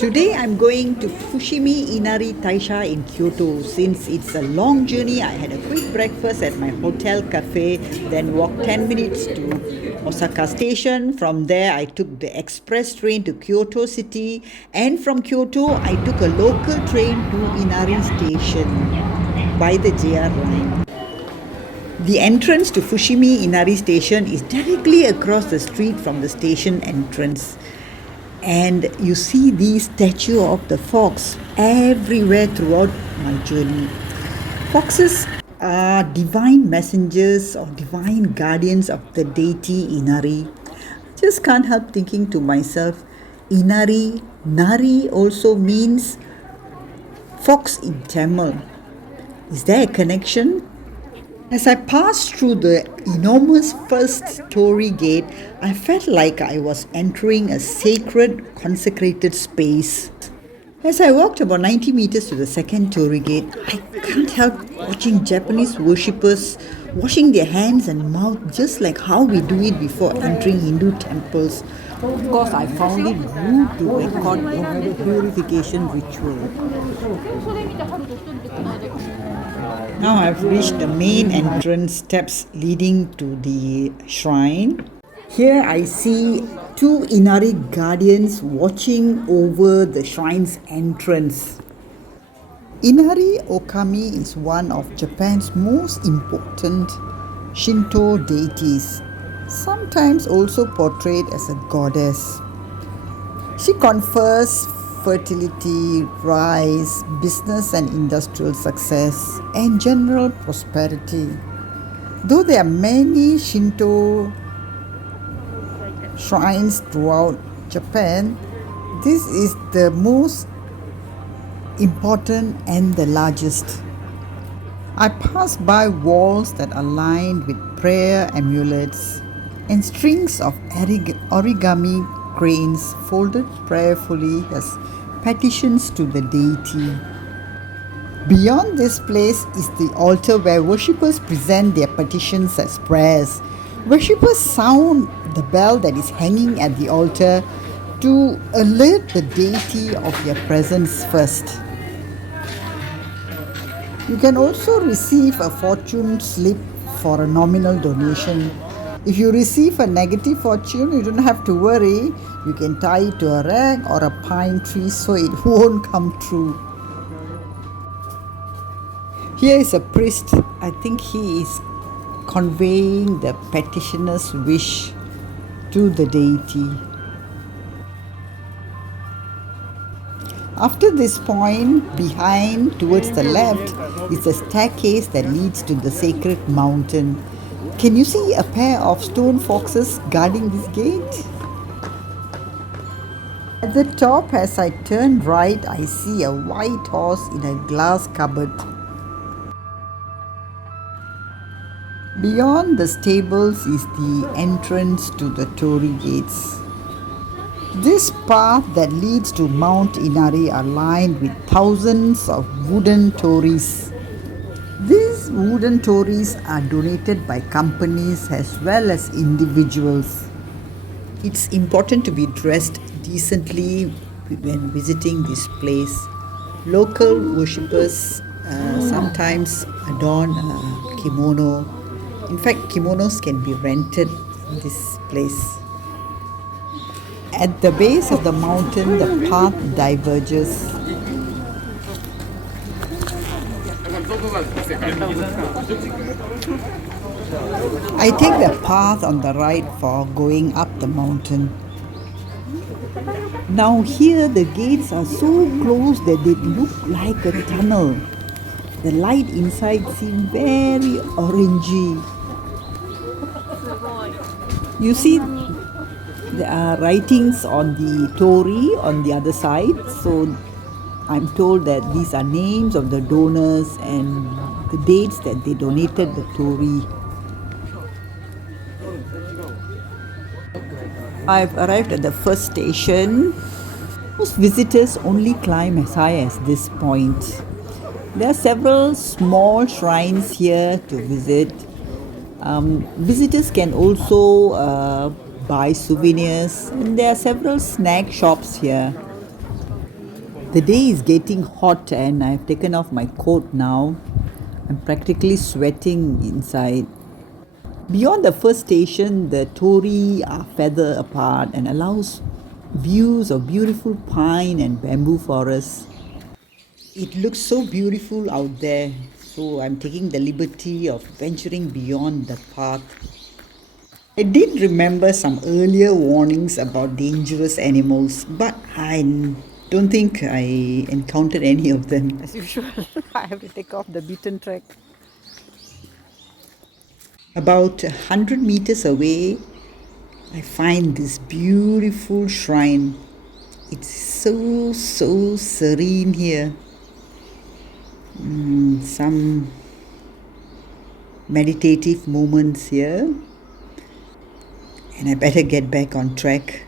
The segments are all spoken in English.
Today I'm going to Fushimi Inari Taisha in Kyoto. Since it's a long journey, I had a quick breakfast at my hotel cafe, then walked 10 minutes to Osaka station. From there, I took the express train to Kyoto city, and from Kyoto, I took a local train to Inari station by the JR line. The entrance to Fushimi Inari station is directly across the street from the station entrance. And you see the statue of the fox everywhere throughout my journey. Foxes are divine messengers or divine guardians of the deity Inari. Just can't help thinking to myself, Inari, Nari also means fox in Tamil. Is there a connection? As I passed through the enormous first torii gate, I felt like I was entering a sacred, consecrated space. As I walked about 90 meters to the second torii gate, I can't help watching Japanese worshippers washing their hands and mouth just like how we do it before entering Hindu temples. Of course, I found it rude to record the purification ritual. Now I've reached the main entrance steps leading to the shrine. Here I see two Inari guardians watching over the shrine's entrance. Inari Kami is one of Japan's most important Shinto deities, sometimes also portrayed as a goddess. She confers fertility, rise, business and industrial success, and general prosperity. Though there are many Shinto shrines throughout Japan, this is the most important and the largest. I passed by walls that are lined with prayer amulets and strings of origami cranes folded prayerfully as petitions to the deity. Beyond this place is the altar where worshippers present their petitions as prayers. Worshippers sound the bell that is hanging at the altar to alert the deity of their presence first. You can also receive a fortune slip for a nominal donation. If you receive a negative fortune, you don't have to worry. You can tie it to a rag or a pine tree so it won't come true. Here is a priest. I think he is conveying the petitioner's wish to the deity. After this point, behind towards the left is a staircase that leads to the sacred mountain. Can you see a pair of stone foxes guarding this gate? At the top, as I turn right, I see a white horse in a glass cupboard. Beyond the stables is the entrance to the torii gates. This path that leads to Mt Inari are lined with thousands of wooden tories. These wooden tories are donated by companies as well as individuals. It's important to be dressed decently when visiting this place. Local worshippers sometimes adorn a kimono. In fact, kimonos can be rented in this place. At the base of the mountain, the path diverges. I take the path on the right for going up the mountain. Now here the gates are so close that they look like a tunnel. The light inside seems very orangey. You see, there are writings on the torii on the other side, so I'm told that these are names of the donors and the dates that they donated the torii. I've arrived at the first station. Most visitors only climb as high as this point. There are several small shrines here to visit. Visitors can also buy souvenirs, and there are several snack shops here. The day is getting hot and I've taken off my coat now. I'm practically sweating inside. Beyond the first station, the torii are feather apart and allows views of beautiful pine and bamboo forests. It looks so beautiful out there, so I'm taking the liberty of venturing beyond the path. I did remember some earlier warnings about dangerous animals, but I don't think I encountered any of them. As usual, I have to take off the beaten track. About 100 meters away, I find this beautiful shrine. It's so serene here. Some meditative moments here. And I better get back on track.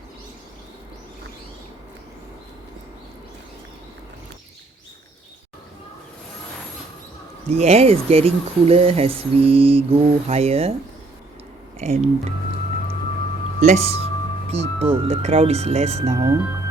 The air is getting cooler as we go higher and less people. The crowd is less now.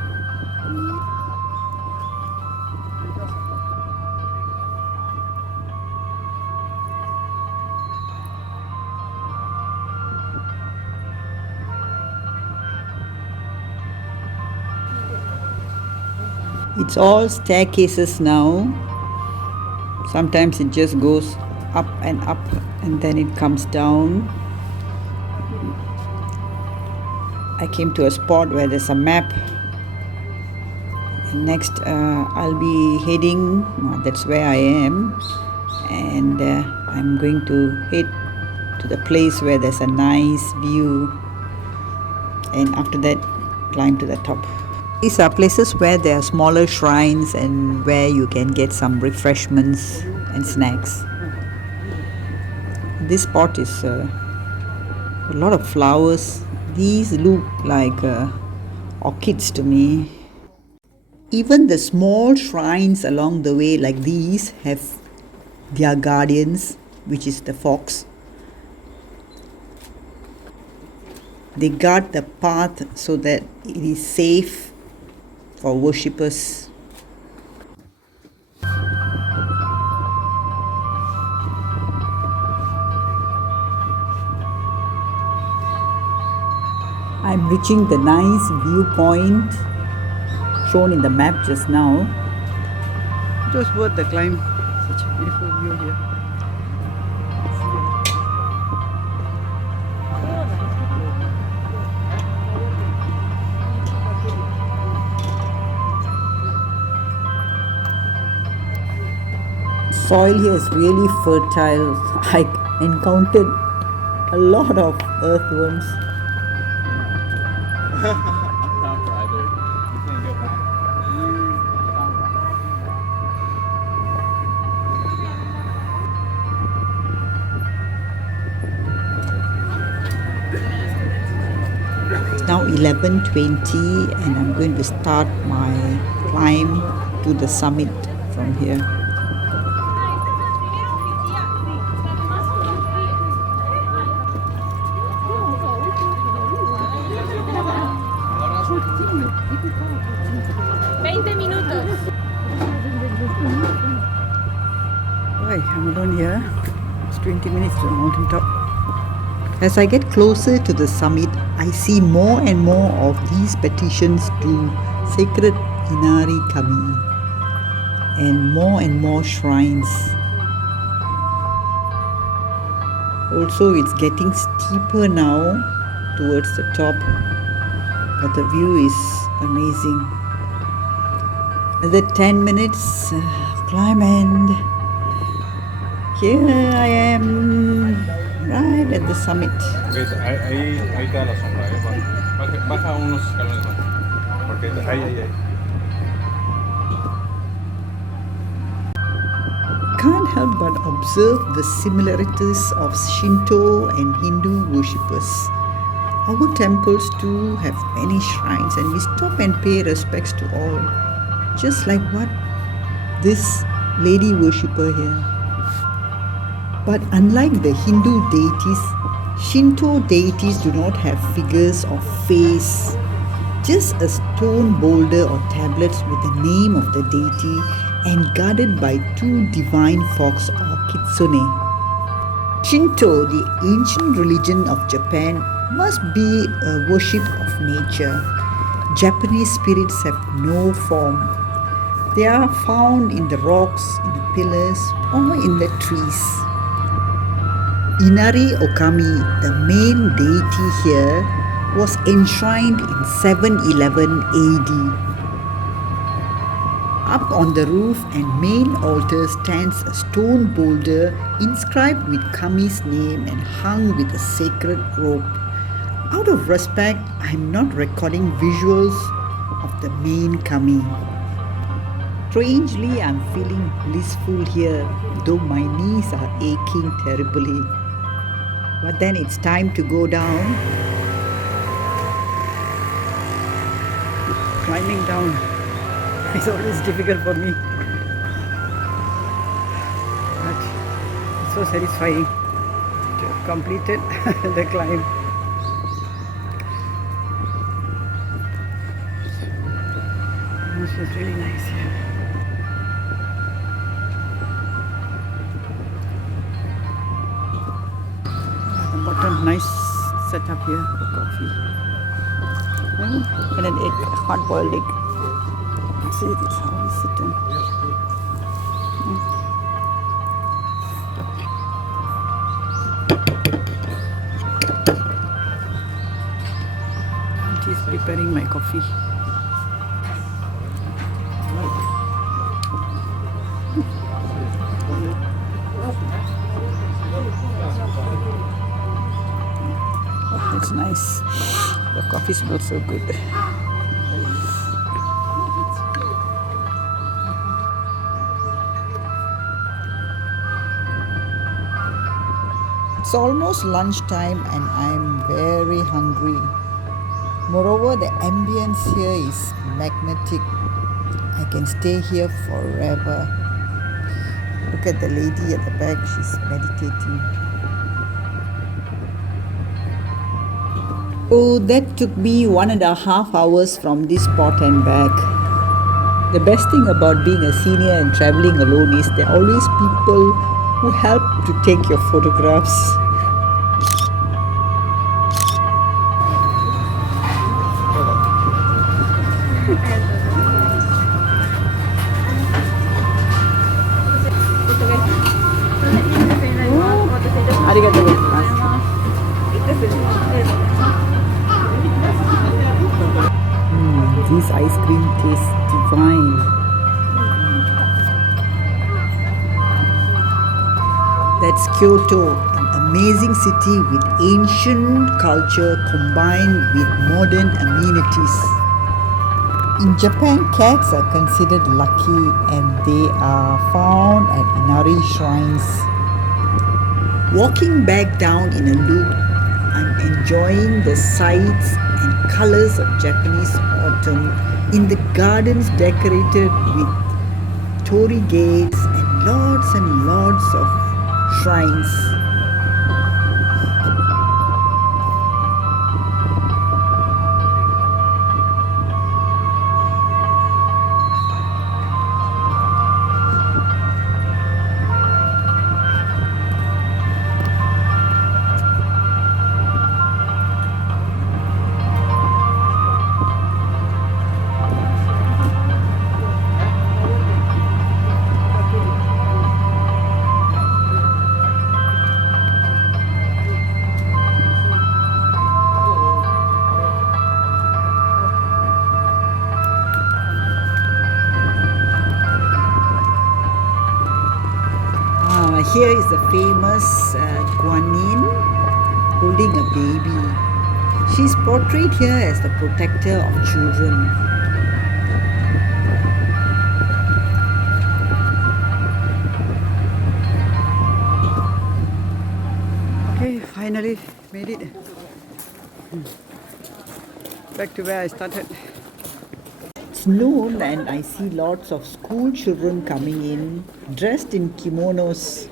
It's all staircases now. Sometimes it just goes up and then it comes down. I came to a spot where there's a map. And next I'll be heading, that's where I am, and I'm going to head to the place where there's a nice view, and after that climb to the top. These are places where there are smaller shrines and where you can get some refreshments and snacks. This spot is a lot of flowers. These look like orchids to me. Even the small shrines along the way like these have their guardians, which is the fox. They guard the path so that it is safe for worshippers. I'm reaching the nice viewpoint shown in the map just now. It was worth the climb. Such a beautiful view here. Soil here is really fertile. I encountered a lot of earthworms. It's now 11:20 and I'm going to start my climb to the summit from here. Right, I'm alone here. It's 20 minutes to the mountaintop. As I get closer to the summit, I see more and more of these petitions to sacred Inari Kami and more shrines. Also, it's getting steeper now towards the top, but the view is amazing. Another 10 minutes of climb and here I am right at the summit. Ahí queda la sombra. Baja unos escalones más. Porque ahí. Can't help but observe the similarities of Shinto and Hindu worshippers. Our temples too have many shrines and we stop and pay respects to all, just like what this lady worshipper here. But unlike the Hindu deities, Shinto deities do not have figures of face Just a stone boulder or tablets with the name of the deity and guarded by two divine fox or kitsune. Shinto, the ancient religion of Japan, must be a worship of nature. Japanese spirits have no form. They are found in the rocks, in the pillars, or in the trees. Inari Kami, the main deity here, was enshrined in 711 AD. Up on the roof and main altar stands a stone boulder inscribed with Kami's name and hung with a sacred rope. Out of respect, I am not recording visuals of the main Kami. Strangely, I am feeling blissful here, though my knees are aching terribly. But then it's time to go down. Climbing down is always difficult for me. But it's so satisfying to have completed the climb. This was really nice here. At the bottom, nice setup here for coffee. And an egg, hard boiled egg. See, this is how we sit in. Auntie is preparing my coffee. Oh, it's nice. The coffee smells so good. It's almost lunchtime and I'm very hungry. Moreover, the ambience here is magnetic. I can stay here forever. Look at the lady at the back, she's meditating. Oh, that took me 1.5 hours from this spot and back. The best thing about being a senior and traveling alone is there are always people who help to take your photographs. Arigatou gozaimasu. This ice cream tastes divine. That's Kyoto, an amazing city with ancient culture combined with modern amenities. In Japan, cats are considered lucky and they are found at Inari shrines. Walking back down in a loop, I'm enjoying the sights and colors of Japanese autumn in the gardens decorated with torii gates and lots of shrines. Here is the famous Guanyin holding a baby. She is portrayed here as the protector of children. Okay, finally made it. Back to where I started. It's noon and I see lots of school children coming in dressed in kimonos.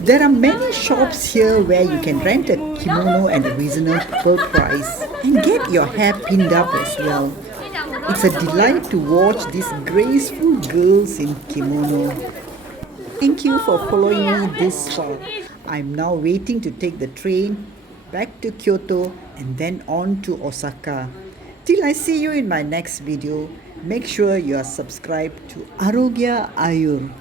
There are many shops here where you can rent a kimono at a reasonable price and get your hair pinned up as well. It's a delight to watch these graceful girls in kimono. Thank you for following me this far. I'm now waiting to take the train back to Kyoto and then on to Osaka. Till I see you in my next video, make sure you are subscribed to Arogya Ayur.